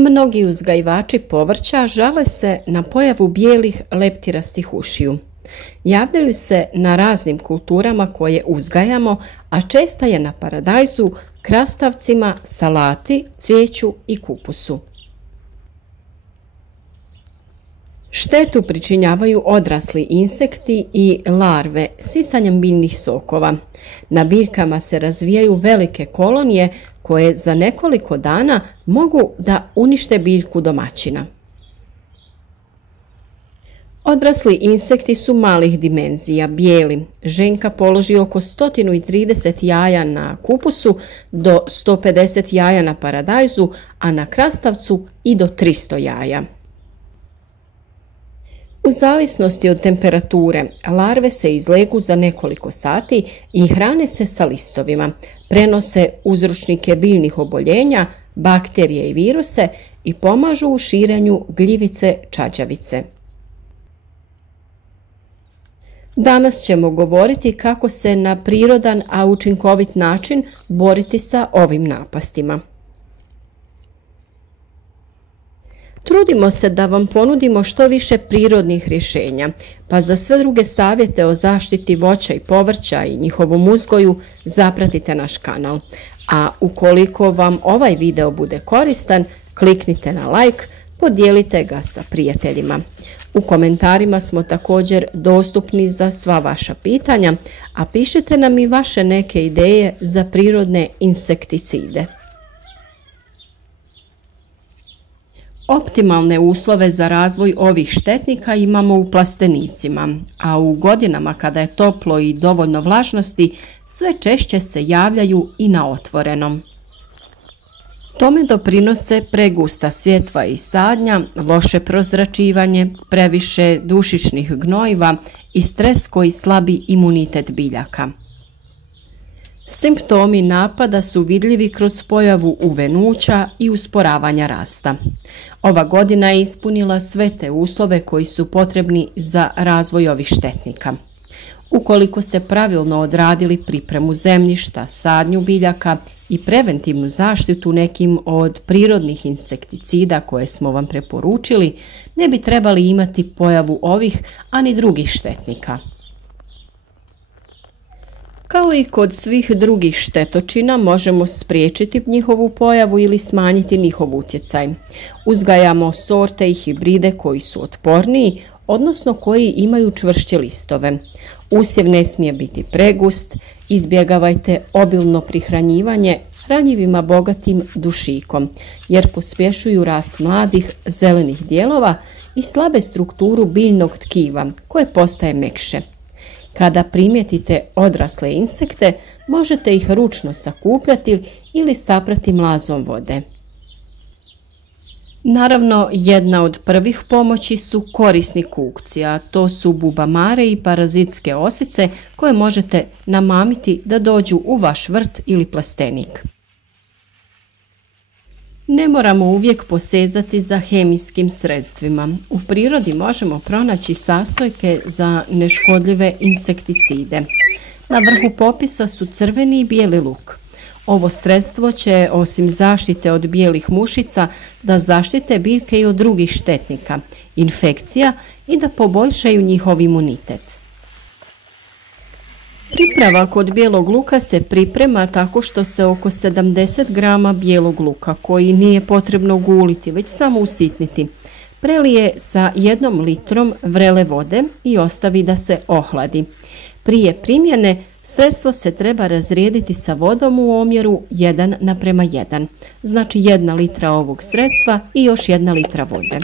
Mnogi uzgajivači povrća žale se na pojavu bijelih leptirastih ušiju. Javljaju se na raznim kulturama koje uzgajamo, a česta je na paradajzu, krastavcima, salati, cvijeću i kupusu. Štetu pričinjavaju odrasli insekti i larve sisanjem biljnih sokova. Na biljkama se razvijaju velike kolonije koje za nekoliko dana mogu da unište biljku domaćina. Odrasli insekti su malih dimenzija, bijeli. Ženka položi oko 130 jaja na kupusu do 150 jaja na paradajzu, a na krastavcu i do 300 jaja. U zavisnosti od temperature, larve se izlegu za nekoliko sati i hrane se sa listovima, prenose uzročnike biljnih oboljenja, bakterije i viruse i pomažu u širenju gljivice čađavice. Danas ćemo govoriti kako se na prirodan, a učinkovit način boriti sa ovim napastima. Trudimo se da vam ponudimo što više prirodnih rješenja, pa za sve druge savjete o zaštiti voća i povrća i njihovom uzgoju zapratite naš kanal. A ukoliko vam ovaj video bude koristan, kliknite na like, podijelite ga sa prijateljima. U komentarima smo također dostupni za sva vaša pitanja, a pišite nam i vaše neke ideje za prirodne insekticide. Optimalne uslove za razvoj ovih štetnika imamo u plastenicima, a u godinama kada je toplo i dovoljno vlažnosti, sve češće se javljaju i na otvorenom. Tome doprinose pregusta sjetva i sadnja, loše prozračivanje, previše dušičnih gnojiva i stres koji slabi imunitet biljaka. Simptomi napada su vidljivi kroz pojavu uvenuća i usporavanja rasta. Ova godina je ispunila sve te uslove koji su potrebni za razvoj ovih štetnika. Ukoliko ste pravilno odradili pripremu zemljišta, sadnju biljaka i preventivnu zaštitu nekim od prirodnih insekticida koje smo vam preporučili, ne bi trebali imati pojavu ovih, ani drugih štetnika. Kao i kod svih drugih štetočina, možemo spriječiti njihovu pojavu ili smanjiti njihov utjecaj. Uzgajamo sorte i hibride koji su otporniji, odnosno koji imaju čvršće listove. Usjev ne smije biti pregust, izbjegavajte obilno prihranjivanje hranjivima bogatim dušikom, jer pospješuju rast mladih zelenih dijelova i slabe strukturu biljnog tkiva koje postaje mekše. Kada primijetite odrasle insekte, možete ih ručno sakupljati ili saprati mlazom vode. Naravno, jedna od prvih pomoći su korisni kukci, a to su bubamare i parazitske osice koje možete namamiti da dođu u vaš vrt ili plastenik. Ne moramo uvijek posezati za hemijskim sredstvima. U prirodi možemo pronaći sastojke za neškodljive insekticide. Na vrhu popisa su crveni i bijeli luk. Ovo sredstvo će, osim zaštite od bijelih mušica, da zaštite biljke i od drugih štetnika, infekcija i da poboljšaju njihov imunitet. Pripravak od bijelog luka se priprema tako što se oko 70 grama bijelog luka, koji nije potrebno guliti, već samo usitniti, prelije sa 1 litrom vrele vode i ostavi da se ohladi. Prije primjene sredstvo se treba razrijediti sa vodom u omjeru 1:1, znači 1 litra ovog sredstva i još 1 litra vode.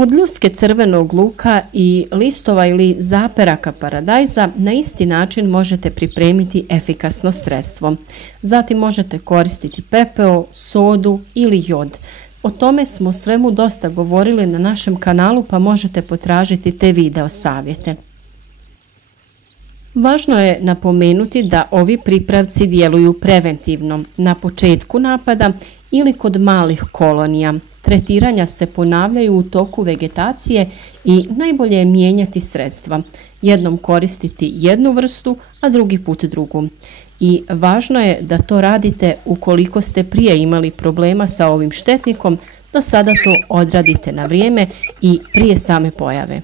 Od ljuske crvenog luka i listova ili zaperaka paradajza na isti način možete pripremiti efikasno sredstvo. Zatim možete koristiti pepeo, sodu ili jod. O tome smo svemu dosta govorili na našem kanalu, pa možete potražiti te video savjete. Važno je napomenuti da ovi pripravci djeluju preventivno na početku napada ili kod malih kolonija. Tretiranja se ponavljaju u toku vegetacije i najbolje je mijenjati sredstva, jednom koristiti jednu vrstu, a drugi put drugu. I važno je da to radite ukoliko ste prije imali problema sa ovim štetnikom, da sada to odradite na vrijeme i prije same pojave.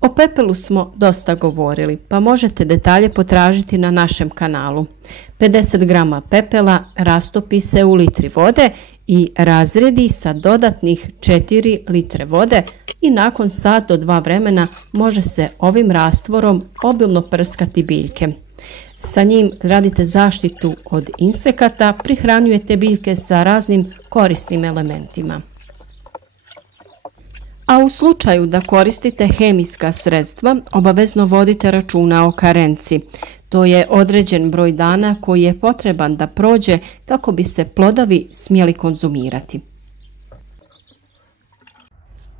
O pepelu smo dosta govorili, pa možete detalje potražiti na našem kanalu. 50 grama pepela rastopi se u litri vode i razredi sa dodatnih 4 litre vode i nakon sat do 2 vremena može se ovim rastvorom obilno prskati biljke. Sa njim radite zaštitu od insekata, prihranjujete biljke sa raznim korisnim elementima. A u slučaju da koristite hemijska sredstva, obavezno vodite računa o karenci. To je određen broj dana koji je potreban da prođe kako bi se plodovi smjeli konzumirati.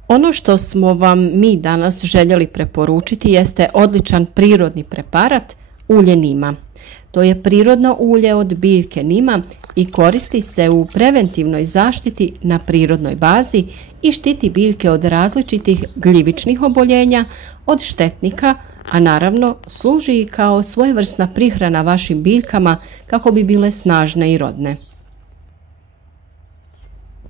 Ono što smo vam mi danas željeli preporučiti jeste odličan prirodni preparat ulje nima. To je prirodno ulje od biljke nima i koristi se u preventivnoj zaštiti na prirodnoj bazi i štiti biljke od različitih gljivičnih oboljenja, od štetnika, a naravno služi i kao svojevrsna prihrana vašim biljkama kako bi bile snažne i rodne.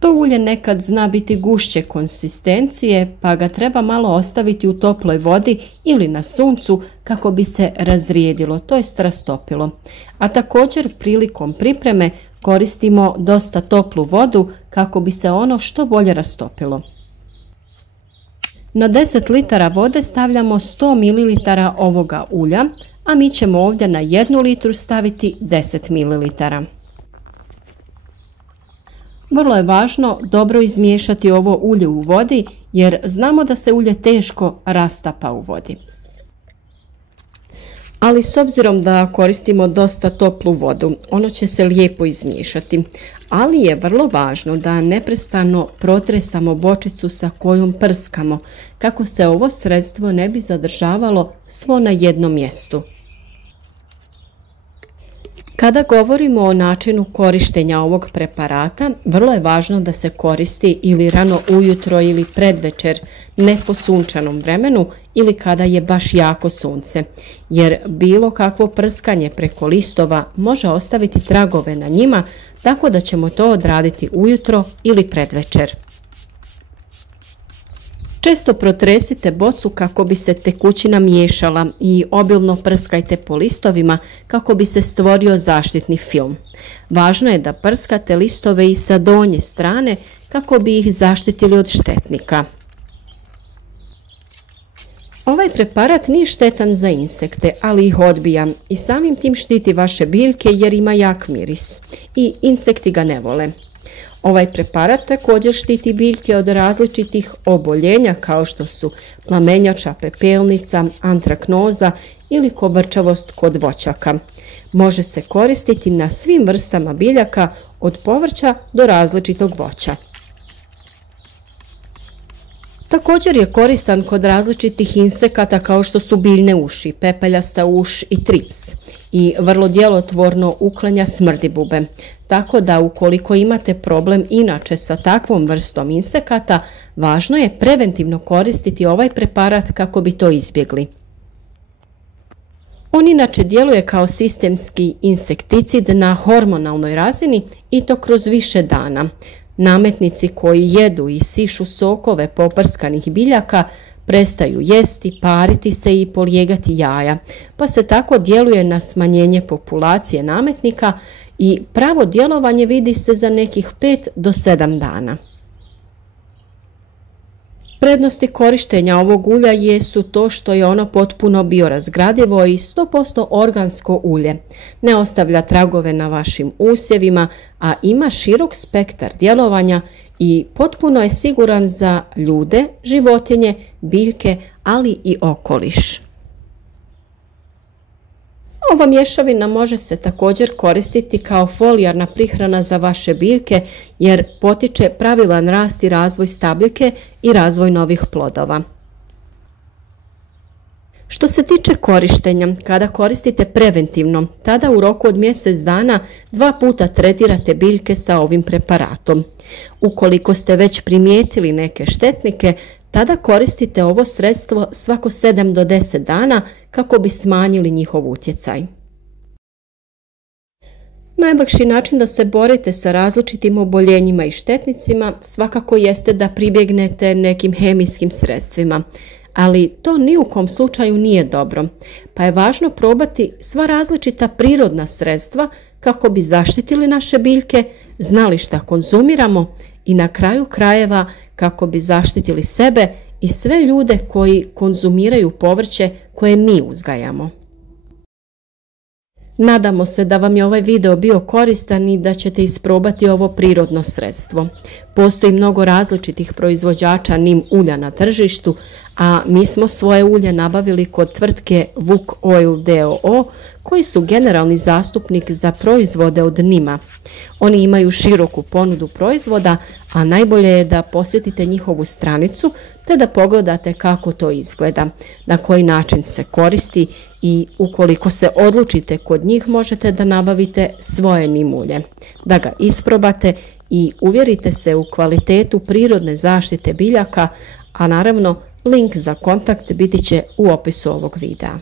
To ulje nekad zna biti gušće konsistencije, pa ga treba malo ostaviti u toploj vodi ili na suncu kako bi se razrijedilo, to jest rastopilo. A također prilikom pripreme koristimo dosta toplu vodu kako bi se ono što bolje rastopilo. Na 10 litara vode stavljamo 100 ml ovoga ulja, a mi ćemo ovdje na 1 litru staviti 10 ml. Vrlo je važno dobro izmiješati ovo ulje u vodi jer znamo da se ulje teško rastapa u vodi. Ali s obzirom da koristimo dosta toplu vodu, ono će se lijepo izmiješati. Ali je vrlo važno da neprestano protresamo bočicu sa kojom prskamo, kako se ovo sredstvo ne bi zadržavalo svo na jednom mjestu. Kada govorimo o načinu korištenja ovog preparata, vrlo je važno da se koristi ili rano ujutro ili predvečer, ne po sunčanom vremenu ili kada je baš jako sunce, jer bilo kakvo prskanje preko listova može ostaviti tragove na njima, tako da ćemo to odraditi ujutro ili predvečer. Često protresite bocu kako bi se tekućina miješala i obilno prskajte po listovima kako bi se stvorio zaštitni film. Važno je da prskate listove i sa donje strane kako bi ih zaštitili od štetnika. Ovaj preparat nije štetan za insekte, ali ih odbija i samim tim štiti vaše biljke jer ima jak miris i insekti ga ne vole. Ovaj preparat također štiti biljke od različitih oboljenja kao što su plamenjača, pepelnica, antraknoza ili kovrčavost kod voćaka. Može se koristiti na svim vrstama biljaka od povrća do različitog voća. Također je koristan kod različitih insekata kao što su biljne uši, pepeljasta uš i trips i vrlo djelotvorno uklanja smrdibube. Tako da ukoliko imate problem inače sa takvom vrstom insekata, važno je preventivno koristiti ovaj preparat kako bi to izbjegli. On inače djeluje kao sistemski insekticid na hormonalnoj razini i to kroz više dana. Nametnici koji jedu i sišu sokove poprskanih biljaka prestaju jesti, pariti se i polijegati jaja, pa se tako djeluje na smanjenje populacije nametnika i pravo djelovanje vidi se za nekih 5 do 7 dana. Prednosti korištenja ovog ulja jesu to što je ono potpuno biorazgradivo i 100% organsko ulje. Ne ostavlja tragove na vašim usjevima, a ima širok spektar djelovanja i potpuno je siguran za ljude, životinje, biljke, ali i okoliš. Ova mješavina može se također koristiti kao folijarna prihrana za vaše biljke jer potiče pravilan rast i razvoj stabljike i razvoj novih plodova. Što se tiče korištenja, kada koristite preventivno, tada u roku od mjesec dana 2 puta tretirate biljke sa ovim preparatom. Ukoliko ste već primijetili neke štetnike, tada koristite ovo sredstvo svako 7 do 10 dana kako bi smanjili njihov utjecaj. Najlakši način da se borite sa različitim oboljenjima i štetnicima svakako jeste da pribjegnete nekim hemijskim sredstvima, ali to ni u kom slučaju nije dobro, pa je važno probati sva različita prirodna sredstva kako bi zaštitili naše biljke, znali šta konzumiramo i na kraju krajeva kako bi zaštitili sebe i sve ljude koji konzumiraju povrće koje mi uzgajamo. Nadamo se da vam je ovaj video bio koristan i da ćete isprobati ovo prirodno sredstvo. Postoji mnogo različitih proizvođača nim ulja na tržištu, a mi smo svoje ulje nabavili kod tvrtke Vuk Oil d.o.o. koji su generalni zastupnik za proizvode od nima. Oni imaju široku ponudu proizvoda, a najbolje je da posjetite njihovu stranicu te da pogledate kako to izgleda, na koji način se koristi i ukoliko se odlučite kod njih možete da nabavite svoje nim ulje, da ga isprobate i uvjerite se u kvalitetu prirodne zaštite biljaka, a naravno link za kontakt biti će u opisu ovog videa.